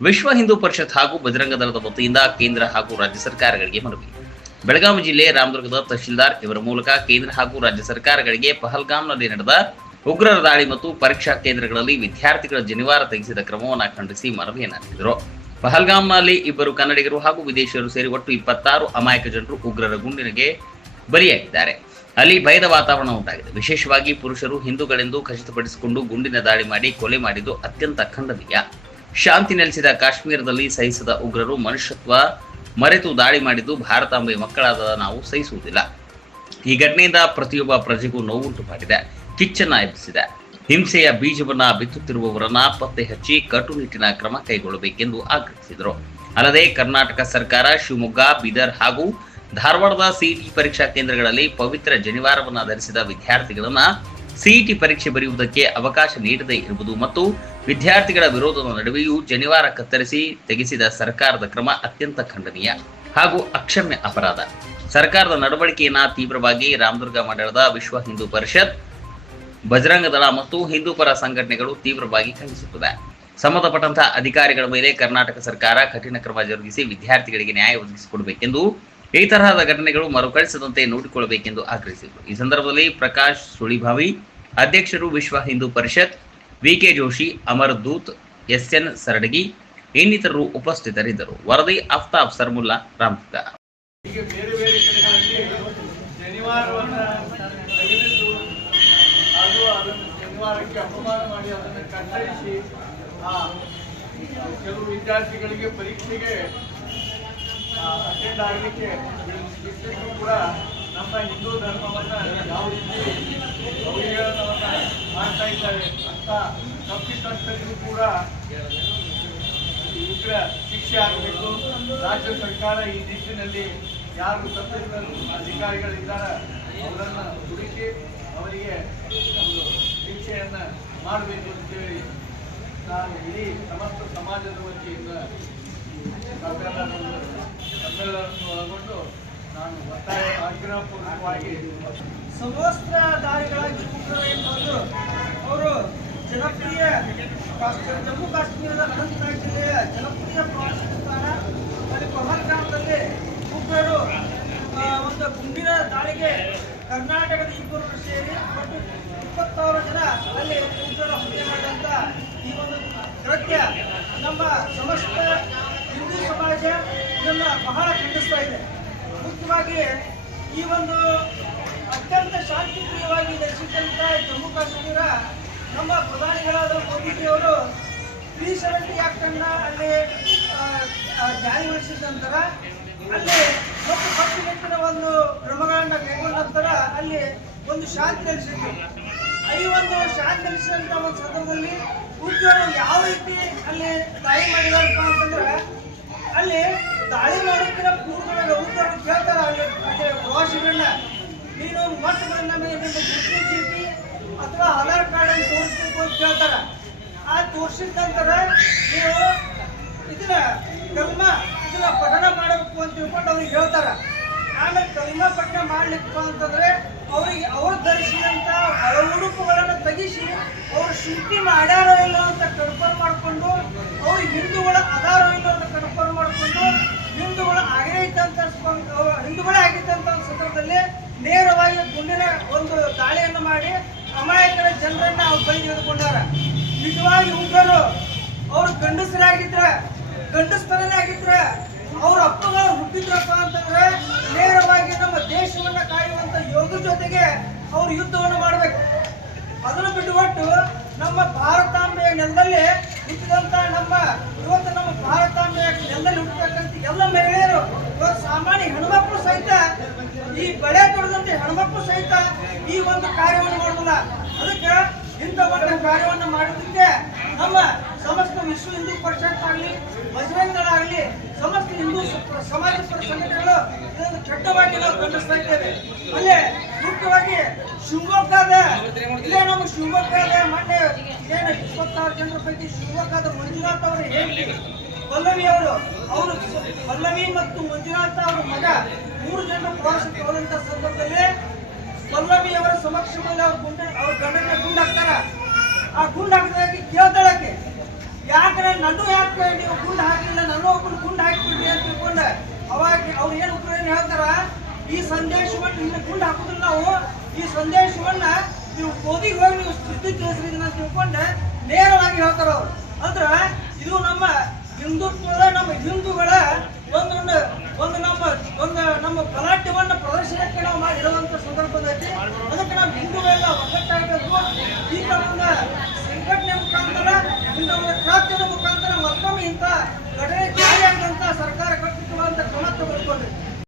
ವಿಶ್ವ ಹಿಂದೂ ಪರಿಷತ್ ಹಾಗೂ ಬಜರಂಗ ದಳದ ವತಿಯಿಂದ ಕೇಂದ್ರ ಹಾಗೂ ರಾಜ್ಯ ಸರ್ಕಾರಗಳಿಗೆ ಮನವಿ. ಬೆಳಗಾವಿ ಜಿಲ್ಲೆ ರಾಮದುರ್ಗದ ತಹಶೀಲ್ದಾರ್ ಇವರ ಮೂಲಕ ಕೇಂದ್ರ ಹಾಗೂ ರಾಜ್ಯ ಸರ್ಕಾರಗಳಿಗೆ ಪಹಲ್ಗಾಮ್ನಲ್ಲಿ ನಡೆದ ಉಗ್ರರ ದಾಳಿ ಮತ್ತು ಪರೀಕ್ಷಾ ಕೇಂದ್ರಗಳಲ್ಲಿ ವಿದ್ಯಾರ್ಥಿಗಳ ಜನಿವಾರ ತೆಗೆಸಿದ ಕ್ರಮವನ್ನು ಖಂಡಿಸಿ ಮನವಿಯನ್ನು ನೀಡಿದರು. ಪಹಲ್ಗಾಮ್ನಲ್ಲಿ ಇಬ್ಬರು ಕನ್ನಡಿಗರು ಹಾಗೂ ವಿದೇಶಿಯರು ಸೇರಿ ಒಟ್ಟು 26 ಅಮಾಯಕ ಜನರು ಉಗ್ರರ ಗುಂಡಿಗೆ ಬಲಿಯಾಗಿದ್ದಾರೆ. ಅಲ್ಲಿ ಭಯದ ವಾತಾವರಣ ಉಂಟಾಗಿದೆ. ವಿಶೇಷವಾಗಿ ಪುರುಷರು ಹಿಂದೂಗಳೆಂದು ಖಚಿತಪಡಿಸಿಕೊಂಡು ಗುಂಡಿನ ದಾಳಿ ಮಾಡಿ ಕೊಲೆ ಮಾಡಿದ್ದು ಅತ್ಯಂತ ಖಂಡನೀಯ. ಶಾಂತಿ ನೆಲೆಸಿದ ಕಾಶ್ಮೀರದಲ್ಲಿ ಸಹಿಸದ ಉಗ್ರರು ಮನುಷ್ಯತ್ವ ಮರೆತು ದಾಳಿ ಮಾಡಿದ್ದು ಭಾರತಾಂಬೆಯ ಮಕ್ಕಳಾದ ನಾವು ಸಹಿಸುವುದಿಲ್ಲ. ಈ ಘಟನೆಯಿಂದ ಪ್ರತಿಯೊಬ್ಬ ಪ್ರಜೆಗೂ ನೋವುಂಟು ಮಾಡಿದೆ, ಕಿಚ್ಚನ್ನ ಎಬ್ಬಿಸಿದೆ. ಹಿಂಸೆಯ ಬೀಜವನ್ನ ಬಿತ್ತುತ್ತಿರುವವರನ್ನ ಪತ್ತೆ ಹಚ್ಚಿ ಕಟ್ಟುನಿಟ್ಟಿನ ಕ್ರಮ ಕೈಗೊಳ್ಳಬೇಕೆಂದು ಆಗ್ರಹಿಸಿದರು. ಅಲ್ಲದೆ ಕರ್ನಾಟಕ ಸರ್ಕಾರ ಶಿವಮೊಗ್ಗ, ಬೀದರ್ ಹಾಗೂ ಧಾರವಾಡದ ಸಿಇಟಿ ಪರೀಕ್ಷಾ ಕೇಂದ್ರಗಳಲ್ಲಿ ಪವಿತ್ರ ಜನಿವಾರವನ್ನ ಧರಿಸಿದ ವಿದ್ಯಾರ್ಥಿಗಳನ್ನ ಸಿಇಟಿ ಪರೀಕ್ಷೆ ಬರೆಯುವುದಕ್ಕೆ ಅವಕಾಶ ನೀಡದೇ ಇರುವುದು ಮತ್ತು ವಿದ್ಯಾರ್ಥಿಗಳ ವಿರೋಧದ ನಡುವೆಯೂ ಜನಿವಾರ ಕತ್ತರಿಸಿ ತೆಗೆಸಿದ ಸರ್ಕಾರದ ಕ್ರಮ ಅತ್ಯಂತ ಖಂಡನೀಯ ಹಾಗೂ ಅಕ್ಷಮ್ಯ ಅಪರಾಧ. ಸರ್ಕಾರದ ನಡವಳಿಕೆಯನ್ನ ತೀವ್ರವಾಗಿ ರಾಮದುರ್ಗ ಮಂಡಳದ ವಿಶ್ವ ಹಿಂದೂ ಪರಿಷತ್, ಬಜರಂಗ ದಳ ಮತ್ತು ಹಿಂದೂ ಪರ ಸಂಘಟನೆಗಳು ತೀವ್ರವಾಗಿ ಖಂಡಿಸುತ್ತದೆ. ಸಂಬಂಧಪಟ್ಟಂತಹ ಅಧಿಕಾರಿಗಳ ಮೇಲೆ ಕರ್ನಾಟಕ ಸರ್ಕಾರ ಕಠಿಣ ಕ್ರಮ ಜರುಗಿಸಿ ವಿದ್ಯಾರ್ಥಿಗಳಿಗೆ ನ್ಯಾಯ ಒದಗಿಸಿಕೊಡಬೇಕೆಂದು, ಈ ತರಹದ ಘಟನೆಗಳು ಮರುಕಳಿಸದಂತೆ ನೋಡಿಕೊಳ್ಳಬೇಕೆಂದು ಆಗ್ರಹಿಸಿದರು. ಈ ಸಂದರ್ಭದಲ್ಲಿ ಪ್ರಕಾಶ್ ಸುಳಿಭಾವಿ, ಅಧ್ಯಕ್ಷರು ವಿಶ್ವ ಹಿಂದೂ ಪರಿಷತ್, ವಿಕೆ ಜೋಶಿ, ಅಮರ್ ದೂತ್, ಎಸ್ಎನ್ ಸರಡಗಿ ಇನ್ನಿತರರು ಉಪಸ್ಥಿತರಿದ್ದರು. ವರದಿ ಆಫ್ತಾಬ್ ಸರ್ಮುಲ್ಲಾ, ರಾಮದುರ್ಗ. ಬೇರೆ ಬೇರೆ ಕಡೆಗಳಲ್ಲಿ ಜನಿವಾರವನ್ನು ತೆಗೆದಿದ್ದು ಹಾಗೂ ಅದನ್ನು ಜನಿವಾರಕ್ಕೆ ಅಪಮಾನ ಮಾಡಿ ಅದನ್ನು ಕತ್ತರಿಸಿ ಕೆಲವು ವಿದ್ಯಾರ್ಥಿಗಳಿಗೆ ಪರೀಕ್ಷೆಗೆ ಅಟೆಂಡ್ ಆಗಲಿಕ್ಕೆ ಬಿಟ್ಟಿದ್ರು ಕೂಡ ನಮ್ಮ ಹಿಂದೂ ಧರ್ಮವನ್ನು ಯಾವ ರೀತಿ ಅವಹೇಳನವನ್ನು ಮಾಡ್ತಾ ಇದ್ದಾರೆ ಅಂತ ತಪ್ಪಿತಸ್ಥರಿಗೂ ಕೂಡ ಉಗ್ರ ಶಿಕ್ಷೆ ಆಗಬೇಕು. ರಾಜ್ಯ ಸರ್ಕಾರ ಈ ನಿಟ್ಟಿನಲ್ಲಿ ಯಾರು ತಪ್ಪಿದ ಅಧಿಕಾರಿಗಳಿದ್ದಾರೆ ಅವರನ್ನು ಹುಡುಕಿ ಅವರಿಗೆ ಒಂದು ಶಿಕ್ಷೆಯನ್ನು ಮಾಡಬೇಕು ಅಂತೇಳಿ ನಾನು ಇಡೀ ಸಮಸ್ತ ಸಮಾಜದ ವತಿಯಿಂದ ಸಮ್ಮೇಳನವನ್ನು ಒಳಗೊಂಡು ನಾನು ಒತ್ತಾಯ ಆಗ್ರಹಪೂರ್ವಕವಾಗಿ ಸಮವಸ್ತ್ರಧಾರಿಗಳಾಗಿ ಬಂದು ಅವರು ಜನಪ್ರಿಯ ಜಮ್ಮು ಕಾಶ್ಮೀರದ ಅನಂತನಾಗ್ ಜಿಲ್ಲೆಯ ಜನಪ್ರಿಯ ಪ್ರವಾಸಿ ಸ್ಥಾನ ಅಲ್ಲಿ ಪಹಲ್ಗಾಮ್ನಲ್ಲಿ ಉಗ್ರರು ಒಂದು ಗುಂಡಿನ ದಾಳಿಗೆ ಕರ್ನಾಟಕದ ಇಬ್ಬರು ಸೇರಿ ಮತ್ತು 26 ಜನ ಅಲ್ಲಿ ಉಗ್ರರ ಹತ್ಯೆ ಮಾಡಿದಂಥ ಈ ಒಂದು ಕೃತ್ಯ ನಮ್ಮ ಸಮಸ್ತ ಹಿಂದೂ ಸಮಾಜ ಇದನ್ನು ಬಹಳ ಖಂಡಿಸ್ತಾ ಇದೆ. ಮುಖ್ಯವಾಗಿ ಈ ಒಂದು ಅತ್ಯಂತ ಶಾಂತಿಪ್ರಿಯವಾಗಿ ನೆಲೆಸಿದಂಥ ಜಮ್ಮು ಕಾಶ್ಮೀರ ನಮ್ಮ ಪ್ರಧಾನಿಗಳಾದ ಮೋದಿಜಿಯವರು 370 ಆ್ಯಕ್ಟನ್ನು ಅಲ್ಲಿ ಜಾರಿಗೊಳಿಸಿದ ನಂತರ ಅಲ್ಲಿ ಮತ್ತು ಕಟ್ಟುನಿಟ್ಟಿನ ಒಂದು ಕ್ರಮಗಳನ್ನು ಕೈಗೊಂಡ ನಂತರ ಅಲ್ಲಿ ಒಂದು ಶಾಂತಿ ನೆಲೆಸಿದ್ರು. ಈ ಒಂದು ಶಾಂತಿ ನೆಲೆಸಿದಂಥ ಒಂದು ಸಂದರ್ಭದಲ್ಲಿ ಉಗ್ರರು ಯಾವ ರೀತಿ ಅಲ್ಲಿ ದಾಳಿ ಮಾಡಿದಾರಪ್ಪ ಅಂತಂದ್ರೆ ಅಲ್ಲಿ ದಾಳಿ ಮಾಡೋಕ್ಕಿಂತ ಪೂರ್ವದೊಳಗೆ ಉಗ್ರರು ಕೇಳ್ತಾರ ಅಲ್ಲಿ ಪ್ರವಾಸಿಗಳನ್ನ, ನೀನು ಮೊಟ್ಟಗಳನ್ನ ಮೇಲೆ ಗುರುತಿನ ಚೀಟಿ ಅಥವಾ ಆಧಾರ್ ಕಾರ್ಡ್ ಅನ್ನು ತೋರಿಸ್ಬೇಕು ಅಂತ ಕೇಳ್ತಾರ. ಆ ತೋರಿಸಿದ ನಂತರ ನೀವು ಇದನ್ನ ಪಠಣ ಮಾಡಬೇಕು ಅಂತ ತಿಳ್ಕೊಂಡು ಅವ್ರಿಗೆ ಹೇಳ್ತಾರ. ಆಮೇಲೆ ಕಲ್ಮಾ ಪಠಣ ಮಾಡ್ಲಿಕ್ಕೆ ಅಂತಂದ್ರೆ ಅವರಿಗೆ ಅವರು ಧರಿಸಿದಂಥ ಉಡುಪುಗಳನ್ನು ತೆಗಿಸಿ ಅವರು ಶುದ್ಧಿ ಮಾಡ್ಯಾರೋ ಇಲ್ಲ ಅಂತ ಕನ್ಫರ್ಮ್ ಮಾಡಿಕೊಂಡು ಅವರು ಹಿಂದೂಗಳ ಅದಾರೋ ಇಲ್ಲ ಅಂತ ಕನ್ಫರ್ಮ್ ಮಾಡಿಕೊಂಡು ಹಿಂದೂಗಳೇ ಆಗಿದ್ದಂಥ ಸಂದರ್ಭದಲ್ಲಿ ನೇರವಾಗಿ ಗುಂಡಿನ ಒಂದು ದಾಳಿಯನ್ನು ಮಾಡಿ ಅಮಾಯಕರ ಜನರನ್ನ ಅವ್ರು ಬಲಿ ತೆಗೆದುಕೊಂಡಾರ. ನಿಜವಾಗಿ ಉಗ್ರರು ಅವರು ಗಂಡಸ್ತರನೇ ಆಗಿದ್ರೆ ಅವ್ರ ಅಪ್ಪಗಳು ಹುಟ್ಟಿದ್ರಪ್ಪ ಅಂತಂದ್ರೆ ನೇರವಾಗಿ ನಮ್ಮ ದೇಶವನ್ನ ಕಾಯುವಂತ ಯೋಗದ ಜೊತೆಗೆ ಅವ್ರು ಯುದ್ಧವನ್ನು ಮಾಡಬೇಕು. ಅದನ್ನು ಬಿಟ್ಟುಕೊಟ್ಟು ನಮ್ಮ ಭಾರತಾಂಬೆಯ ನೆಲದಲ್ಲಿ ಹುಟ್ಟಿದಂತ ಇವತ್ತು ನಮ್ಮ ಭಾರತಾಂಬೆಯ ನೆಲದಲ್ಲಿ ಹುಟ್ಟತಕ್ಕಂಥ ಎಲ್ಲ ಮಹಿಳೆಯರು, ಇವತ್ತು ಸಾಮಾನ್ಯ ಹೆಣ್ಮಕ್ಳು ಸಹಿತ, ಈ ಬಳೆ ತೊಡೆದಂತ ಹೆಣ್ಮಕ್ಳು ಸಹಿತ ಈ ಒಂದು ಕಾರ್ಯವನ್ನು ಮಾಡೋದಿಲ್ಲ. ಅದಕ್ಕೆ ಇಂಥ ಒಂದು ಕಾರ್ಯವನ್ನು ಮಾಡೋದಕ್ಕೆ ನಮ್ಮ ಸಮಸ್ತ ವಿಶ್ವ ಹಿಂದೂ ಪರಿಷತ್ ಆಗಲಿ, ಬಜರಂಗ ದಳ ಆಗಲಿ, ಸಮಸ್ತ ಹಿಂದೂ ಸಮಾಜ ಸಂಘಟನೆಗಳು ಇದನ್ನು ಕೆಟ್ಟವಾಗಿ ನಾವು ಖಂಡಿಸ್ತಾ ಇದ್ದೇವೆ. ಅಲ್ಲೇ ಮುಖ್ಯವಾಗಿ ಶಿವಮೊಗ್ಗದ ಮೊನ್ನೆ ಇದೇನು 26 ಜನರ ಪೈಕಿ ಶಿವಮೊಗ್ಗದ ಮಂಜುನಾಥ್ ಅವರು ಹೇಳಿ ಪಲ್ಲವಿ ಮತ್ತು ಮಂಜುನಾಥ ಅವರ ಮಗ 3 ಜನರು ಪ್ರವಾಸಕ್ಕೆ ಹೋದಂತ ಸಂದರ್ಭದಲ್ಲಿ ಪಲ್ಲವಿ ಅವರ ಸಮಕ್ಷಮದಲ್ಲಿ ಅವ್ರ ಗಂಡನ ಗುಂಡಾಕ್ತಾರ. ಆ ಗುಂಡಾಕದಾಗಿ ಕೇಳ್ತಾಳಕ್ಕೆ ಯಾಕಂದ್ರೆ ನನ್ನೂ ಯಾಕೆ ನೀವು ಗುಂಡು ಹಾಕಲಿಲ್ಲ, ನನ್ನೂ ಒಬ್ಬರು ಗುಂಡು ಹಾಕಿಬಿಡ್ರಿ ಅಂತ ತಿಳ್ಕೊಂಡು ಅವಾಗ ಅವ್ರು ಏನು ಉತ್ತರ ಏನು ಹೇಳ್ತಾರ, ಈ ಸಂದೇಶವನ್ನು ಇನ್ನು ಗುಂಡು ಹಾಕೋದಿಲ್ಲ ನಾವು, ಈ ಸಂದೇಶವನ್ನ ನೀವು ಮೋದಿಗೆ ಹೋಗಿ ನೀವು ಸುದ್ದಿ ತಿಳಿಸ್ರಿದನ್ನ ತಿಳ್ಕೊಂಡು ನೇರವಾಗಿ ಹೇಳ್ತಾರ ಅವ್ರು. ಅಂದ್ರೆ ಇದು ನಮ್ಮ ಹಿಂದುತ್ವದ, ನಮ್ಮ ಹಿಂದೂಗಳ ಒಂದು ನಮ್ಮ ಬಲಾಢ್ಯವನ್ನು ಪ್ರದರ್ಶನಕ್ಕೆ ನಾವು ಮಾಡಿರುವಂತ ಸಂದರ್ಭದಲ್ಲಿ ಅದಕ್ಕೆ ನಾವು ಹಿಂದೂಗಳೆಲ್ಲ ಒಗ್ಗಟ್ಟಾಗಬೇಕು.